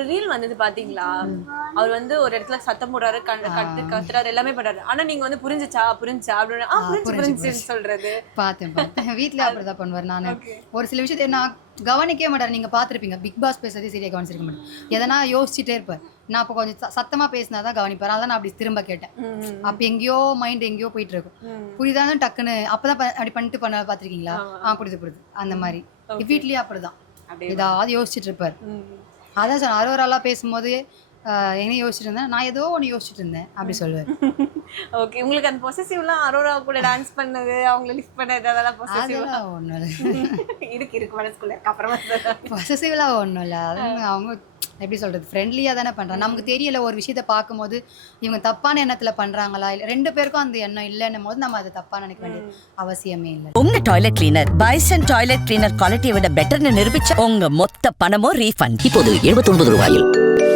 ஒரு ரீல் வந்தது பாத்தீங்களா? அவர் வந்து ஒரு இடத்துல சத்தம் போடுறாரு, கத்துறாரு, எல்லாமே பண்றாரு. ஆனா நீங்க வந்து புரிஞ்சுச்சா அப்படின்னு புரிஞ்சுன்னு சொல்றது. பார்த்தேன். வீட்ல அப்படிதான் பண்ணுவார். நானு ஒரு சில விஷயத்த நான் கவனிக்கவே மாட்டாரு. நீங்க பார்த்திருப்பீங்க. பிக் பாஸ் பேசுறதே சரியா கவனிச்சிருக்க மாட்டேன். எதனா யோசிச்சுட்டே இருப்பார். நான் அப்ப கொஞ்சம் சத்தமா பேசினா தான் கவனிப்பார். அதான் நான் அப்படி திரும்ப கேட்டேன். அப்ப எங்கேயோ மைண்ட் எங்கேயோ போயிட்டு இருக்கும். புரியுதான்னு டக்குன்னு அப்பதான் அப்படி பண்ணிட்டு பண்ண பார்த்திருக்கீங்களா? புரியுது. அந்த மாதிரி. வீட்லயே அப்படிதான். ஏதாவது யோசிச்சுட்டு இருப்பார். அதான் சார் அரோராலா பேசும்போது என்ன யோசிச்சுட்டு இருந்தேன், நான் ஏதோ ஒன்று யோசிச்சுட்டு இருந்தேன் அப்படி சொல்லுவேன். ஓகே, உங்களுக்கு அந்த பொசசிவ்லாம் அரோரா கூட டான்ஸ் பண்ணது, அவங்கள லிஃப்ட் பண்ணது அதெல்லாம் பொசசிவ் அதெல்லாம் ஒன்றும் இல்லை. இருக்கு மனசுக்குள்ள. அப்புறமா பொசசிவ்லாம் ஒன்றும் இல்லை. அது அவங்க எப்படி சொல்றது, ஃப்ரெண்ட்லியாக தானே பண்ணுறாங்க. நமக்கு தெரியல ஒரு விஷயத்தை பார்க்கும்போது இவங்க தப்பான எண்ணத்தில் பண்ணுறாங்களா, இல்லை 2 பேருக்கும் அந்த எண்ணம் இல்லைன்னும் போது நம்ம அதை தப்பாக நினைக்க வேண்டியது அவசியமே இல்லை. உங்க toilet cleaner bison toilet cleaner குவாலிட்டியை விட பெட்டர்னு நிரூபிச்ச உங்க மொத்த பணமும் ரீஃபண்ட் இப்போது 79 ரூபாயில்.